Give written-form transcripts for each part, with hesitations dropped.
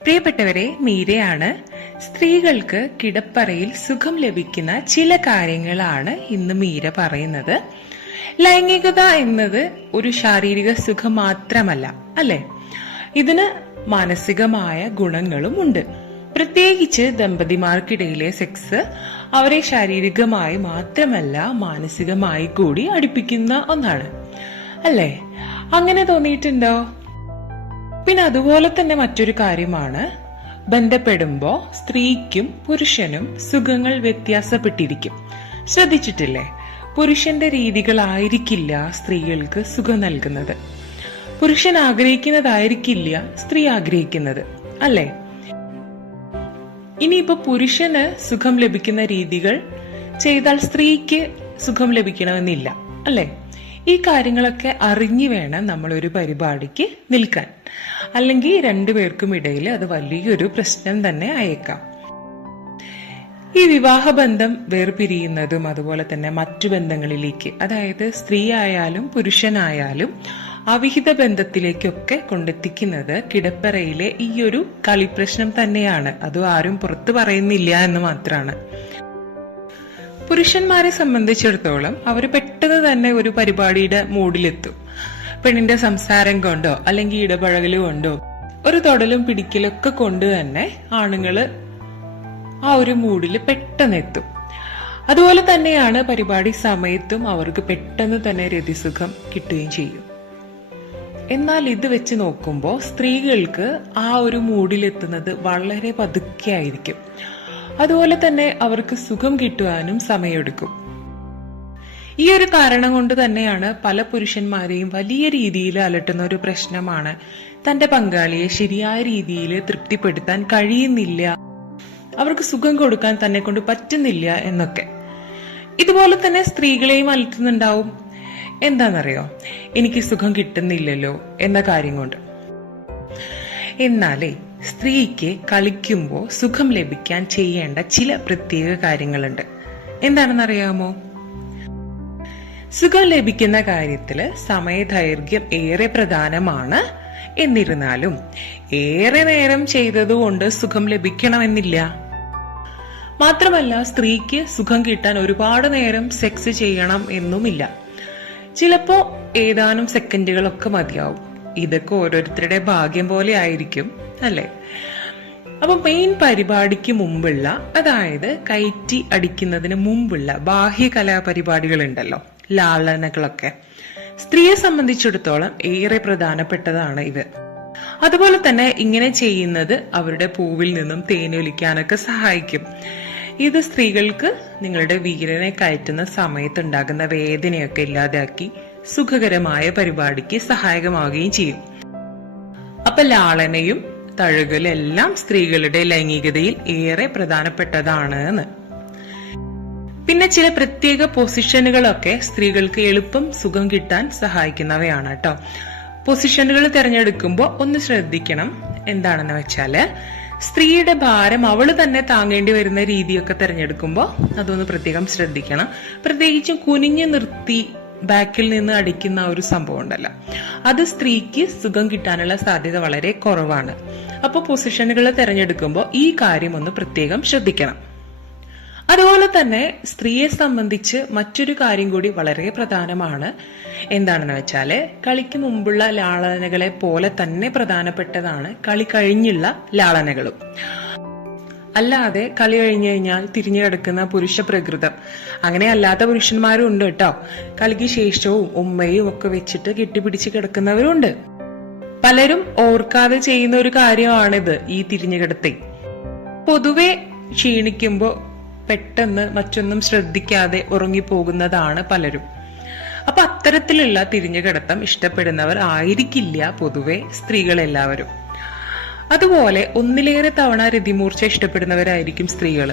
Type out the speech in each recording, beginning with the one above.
പ്രിയപ്പെട്ടവരെ, മീരയാണ്. സ്ത്രീകൾക്ക് കിടപ്പറയിൽ സുഖം ലഭിക്കുന്ന ചില കാര്യങ്ങളാണ് ഇന്ന് മീര പറയുന്നത്. ലൈംഗികത എന്നത് ഒരു ശാരീരിക സുഖം മാത്രമല്ല, അല്ലെ? ഇതിന് മാനസികമായ ഗുണങ്ങളും ഉണ്ട്. പ്രത്യേകിച്ച് ദമ്പതിമാർക്കിടയിലെ സെക്സ് അവരെ ശാരീരികമായി മാത്രമല്ല മാനസികമായി കൂടി അടുപ്പിക്കുന്ന ഒന്നാണ്, അല്ലെ? അങ്ങനെ തോന്നിയിട്ടുണ്ടോ? പിന്നെ അതുപോലെ തന്നെ മറ്റൊരു കാര്യമാണ്, ബന്ധപ്പെടുമ്പോ സ്ത്രീക്കും പുരുഷനും സുഖങ്ങൾ വ്യത്യാസപ്പെട്ടിരിക്കും. ശ്രദ്ധിച്ചിട്ടില്ലേ? പുരുഷന്റെ രീതികളായിരിക്കില്ല സ്ത്രീകൾക്ക് സുഖം നൽകുന്നത്. പുരുഷൻ ആഗ്രഹിക്കുന്നതായിരിക്കില്ല സ്ത്രീ ആഗ്രഹിക്കുന്നത്, അല്ലെ? ഇനിയിപ്പോ പുരുഷന് സുഖം ലഭിക്കുന്ന രീതികൾ ചെയ്താൽ സ്ത്രീക്ക് സുഖം ലഭിക്കണമെന്നില്ല, അല്ലെ? ഈ കാര്യങ്ങളൊക്കെ അറിഞ്ഞു വേണം നമ്മൾ ഒരു പരിപാടിക്ക് നിൽക്കാൻ, അല്ലെങ്കിൽ രണ്ടുപേർക്കും ഇടയിൽ അത് വലിയൊരു പ്രശ്നം തന്നെ അയക്കാം. ഈ വിവാഹബന്ധം വേർപിരിയുന്നതും അതുപോലെ തന്നെ മറ്റു ബന്ധങ്ങളിലേക്ക്, അതായത് സ്ത്രീ ആയാലും പുരുഷനായാലും അവിഹിത ബന്ധത്തിലേക്കൊക്കെ കൊണ്ടെത്തിക്കുന്നത് കിടപ്പറയിലെ ഈ ഒരു കളിപ്രശ്നം തന്നെയാണ്. അത് ആരും പുറത്തു പറയുന്നില്ല എന്ന് മാത്രമാണ്. പുരുഷന്മാരെ സംബന്ധിച്ചിടത്തോളം അവർ പെട്ടെന്ന് തന്നെ ഒരു പരിപാടിയുടെ മൂഡിലെത്തും. പെണ്ണിന്റെ സംസാരം കൊണ്ടോ അല്ലെങ്കിൽ ഇടപഴകൽ കൊണ്ടോ ഒരു തൊടലും പിടിക്കലൊക്കെ കൊണ്ട് തന്നെ ആണുങ്ങള് ആ ഒരു മൂഡിൽ പെട്ടെന്ന് എത്തും. അതുപോലെ തന്നെയാണ് പരിപാടി സമയത്തും അവർക്ക് പെട്ടെന്ന് തന്നെ രതിസുഖം കിട്ടുകയും ചെയ്യും. എന്നാൽ ഇത് വെച്ച് നോക്കുമ്പോൾ സ്ത്രീകൾക്ക് ആ ഒരു മൂഡിലെത്തുന്നത് വളരെ പതുക്കെ ആയിരിക്കും. അതുപോലെ തന്നെ അവർക്ക് സുഖം കിട്ടുവാനും സമയമെടുക്കും. ഈ ഒരു കാരണം കൊണ്ട് തന്നെയാണ് പല പുരുഷന്മാരെയും വലിയ രീതിയിൽ അലട്ടുന്ന ഒരു പ്രശ്നമാണ് തന്റെ പങ്കാളിയെ ശരിയായ രീതിയിൽ തൃപ്തിപ്പെടുത്താൻ കഴിയുന്നില്ല, അവർക്ക് സുഖം കൊടുക്കാൻ തന്നെ കൊണ്ട് പറ്റുന്നില്ല എന്നൊക്കെ. ഇതുപോലെ തന്നെ സ്ത്രീകളെയും അലട്ടുന്നുണ്ടാവും. എന്താണെന്നറിയോ? എനിക്ക് സുഖം കിട്ടുന്നില്ലല്ലോ എന്ന കാര്യം കൊണ്ട്. എന്നാലേ സ്ത്രീക്ക് കളിക്കുമ്പോൾ സുഖം ലഭിക്കാൻ ചെയ്യേണ്ട ചില പ്രത്യേക കാര്യങ്ങളുണ്ട്. എന്താണെന്നറിയാമോ? സുഖം ലഭിക്കുന്ന കാര്യത്തില് സമയദൈർഘ്യം ഏറെ പ്രധാനമാണ്. എന്നിരുന്നാലും ഏറെ നേരം ചെയ്തതുകൊണ്ട് സുഖം ലഭിക്കണമെന്നില്ല. മാത്രമല്ല, സ്ത്രീക്ക് സുഖം കിട്ടാൻ ഒരുപാട് നേരം സെക്സ് ചെയ്യണം എന്നുമില്ല. ചിലപ്പോ ഏതാനും സെക്കൻഡുകളൊക്കെ മതിയാവും. ഇതൊക്കെ ഓരോരുത്തരുടെ ഭാഗ്യം പോലെ ആയിരിക്കും, അല്ലെ? അപ്പൊ മെയിൻ പരിപാടിക്ക് മുമ്പുള്ള, അതായത് കയറ്റി അടിക്കുന്നതിന് മുമ്പുള്ള ബാഹ്യ കലാപരിപാടികൾ ഉണ്ടല്ലോ, ലാളനകളൊക്കെ, സ്ത്രീയെ സംബന്ധിച്ചിടത്തോളം ഏറെ പ്രധാനപ്പെട്ടതാണ് ഇത്. അതുപോലെ തന്നെ ഇങ്ങനെ ചെയ്യുന്നത് അവരുടെ പൂവിൽ നിന്നും തേനൊലിക്കാനൊക്കെ സഹായിക്കും. ഇത് സ്ത്രീകൾക്ക് നിങ്ങളുടെ വീരനെ കയറ്റുന്ന സമയത്ത് ഉണ്ടാകുന്ന വേദനയൊക്കെ ഇല്ലാതാക്കി സുഖകരമായ പരിപാടിക്ക് സഹായകമാവുകയും ചെയ്യും. അപ്പൊ ലാളനയും തഴുകലും എല്ലാം സ്ത്രീകളുടെ ലൈംഗികതയിൽ ഏറെ പ്രധാനപ്പെട്ടതാണ് എന്ന്. പിന്നെ ചില പ്രത്യേക പൊസിഷനുകളൊക്കെ സ്ത്രീകൾക്ക് എളുപ്പം സുഖം കിട്ടാൻ സഹായിക്കുന്നവയാണ് കേട്ടോ. പൊസിഷനുകൾ തിരഞ്ഞെടുക്കുമ്പോൾ ഒന്ന് ശ്രദ്ധിക്കണം. എന്താണെന്ന് വെച്ചാല്, സ്ത്രീയുടെ ഭാരം അവള് തന്നെ താങ്ങേണ്ടി വരുന്ന രീതിയൊക്കെ തിരഞ്ഞെടുക്കുമ്പോൾ അതൊന്ന് പ്രത്യേകം ശ്രദ്ധിക്കണം. പ്രത്യേകിച്ചും കുനിഞ്ഞു നിർത്തി ബാക്കിൽ നിന്ന് അടിക്കുന്ന ഒരു സംഭവം ഉണ്ടല്ലോ, അത് സ്ത്രീക്ക് സുഖം കിട്ടാനുള്ള സാധ്യത വളരെ കുറവാണ്. അപ്പൊ പൊസിഷനുകൾ തിരഞ്ഞെടുക്കുമ്പോൾ ഈ കാര്യം ഒന്ന് പ്രത്യേകം ശ്രദ്ധിക്കണം. അതുപോലെ തന്നെ സ്ത്രീയെ സംബന്ധിച്ച് മറ്റൊരു കാര്യം കൂടി വളരെ പ്രധാനമാണ്. എന്താണെന്ന് വെച്ചാല്, കളിക്ക് മുമ്പുള്ള ലാളനകളെ പോലെ തന്നെ പ്രധാനപ്പെട്ടതാണ് കളി കഴിഞ്ഞുള്ള ലാളനകളും. അല്ലാതെ കളി കഴിഞ്ഞു കഴിഞ്ഞാൽ തിരിഞ്ഞു കിടക്കുന്ന പുരുഷ പ്രകൃതം, അങ്ങനെ അല്ലാത്ത പുരുഷന്മാരും ഉണ്ട് കേട്ടോ. കളിക്ക് ശേഷവും ഉമ്മയും ഒക്കെ വെച്ചിട്ട് കെട്ടിപ്പിടിച്ച് കിടക്കുന്നവരും ഉണ്ട്. പലരും ഓർക്കാതെ ചെയ്യുന്ന ഒരു കാര്യമാണിത്, ഈ തിരിഞ്ഞുകിടത്തി. പൊതുവെ ക്ഷീണിക്കുമ്പോ പെട്ടെന്ന് മറ്റൊന്നും ശ്രദ്ധിക്കാതെ ഉറങ്ങിപ്പോകുന്നതാണ് പലരും. അപ്പൊ അത്തരത്തിലുള്ള തിരിഞ്ഞുകിടത്തം ഇഷ്ടപ്പെടുന്നവർ ആയിരിക്കില്ല പൊതുവെ സ്ത്രീകളെല്ലാവരും. അതുപോലെ ഒന്നിലേറെ തവണ രതിമൂർച്ച ഇഷ്ടപ്പെടുന്നവരായിരിക്കും സ്ത്രീകൾ.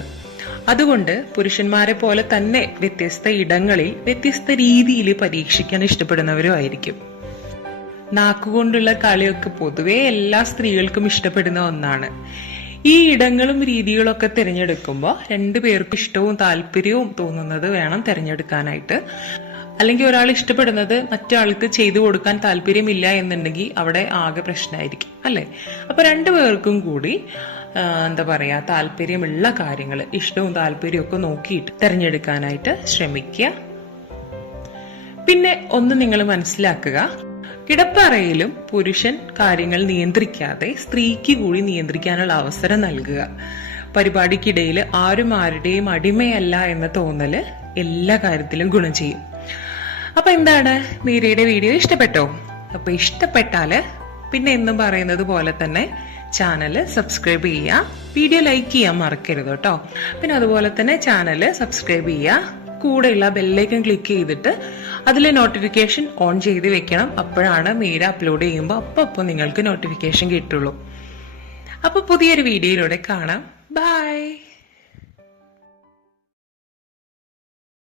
അതുകൊണ്ട് പുരുഷന്മാരെ പോലെ തന്നെ വ്യത്യസ്ത ഇടങ്ങളിൽ വ്യത്യസ്ത രീതിയിൽ പരീക്ഷിക്കാൻ ഇഷ്ടപ്പെടുന്നവരും ആയിരിക്കും. നാക്കുകൊണ്ടുള്ള കളിയൊക്കെ പൊതുവെ എല്ലാ സ്ത്രീകൾക്കും ഇഷ്ടപ്പെടുന്ന ഒന്നാണ്. ഈ ഇടങ്ങളും രീതികളൊക്കെ തിരഞ്ഞെടുക്കുമ്പോൾ രണ്ടുപേർക്കും ഇഷ്ടവും താല്പര്യവും തോന്നുന്നത് വേണം തിരഞ്ഞെടുക്കാനായിട്ട്. അല്ലെങ്കിൽ ഒരാൾ ഇഷ്ടപ്പെടുന്നത് മറ്റൊരാൾക്ക് ചെയ്തു കൊടുക്കാൻ താല്പര്യമില്ല എന്നുണ്ടെങ്കിൽ അവിടെ ആകെ പ്രശ്നമായിരിക്കും അല്ലെ. അപ്പൊ രണ്ടുപേർക്കും കൂടി എന്താ പറയാ, താല്പര്യമുള്ള കാര്യങ്ങൾ, ഇഷ്ടവും താല്പര്യവും ഒക്കെ നോക്കിയിട്ട് തിരഞ്ഞെടുക്കാനായിട്ട് ശ്രമിക്കുക. പിന്നെ ഒന്ന് നിങ്ങൾ മനസ്സിലാക്കുക, കിടപ്പറയിലും പുരുഷൻ കാര്യങ്ങൾ നിയന്ത്രിക്കാതെ സ്ത്രീക്ക് കൂടി നിയന്ത്രിക്കാനുള്ള അവസരം നൽകുക. പരിപാടിക്കിടയിൽ ആരും ആരുടെയും അടിമയല്ല എന്ന തോന്നല് എല്ലാ കാര്യത്തിലും ഗുണം ചെയ്യും. അപ്പൊ എന്താണ്, മീരയുടെ വീഡിയോ ഇഷ്ടപ്പെട്ടോ? അപ്പൊ ഇഷ്ടപ്പെട്ടാല് പിന്നെ എന്നും പറയുന്നത് പോലെ തന്നെ ചാനല് സബ്സ്ക്രൈബ് ചെയ്യുക, വീഡിയോ ലൈക്ക് ചെയ്യാൻ മറക്കരുത് കേട്ടോ. പിന്നെ അതുപോലെ തന്നെ ചാനല് സബ്സ്ക്രൈബ് ചെയ്യുക, കൂടെയുള്ള ബെല്ലൈക്കൺ ക്ലിക്ക് ചെയ്തിട്ട് അതിലെ നോട്ടിഫിക്കേഷൻ ഓൺ ചെയ്ത് വെക്കണം. അപ്പോഴാണ് മീര അപ്ലോഡ് ചെയ്യുമ്പോൾ അപ്പോൾ നിങ്ങൾക്ക് നോട്ടിഫിക്കേഷൻ കിട്ടുള്ളൂ. അപ്പൊ പുതിയൊരു വീഡിയോയിലൂടെ കാണാം. ബൈ.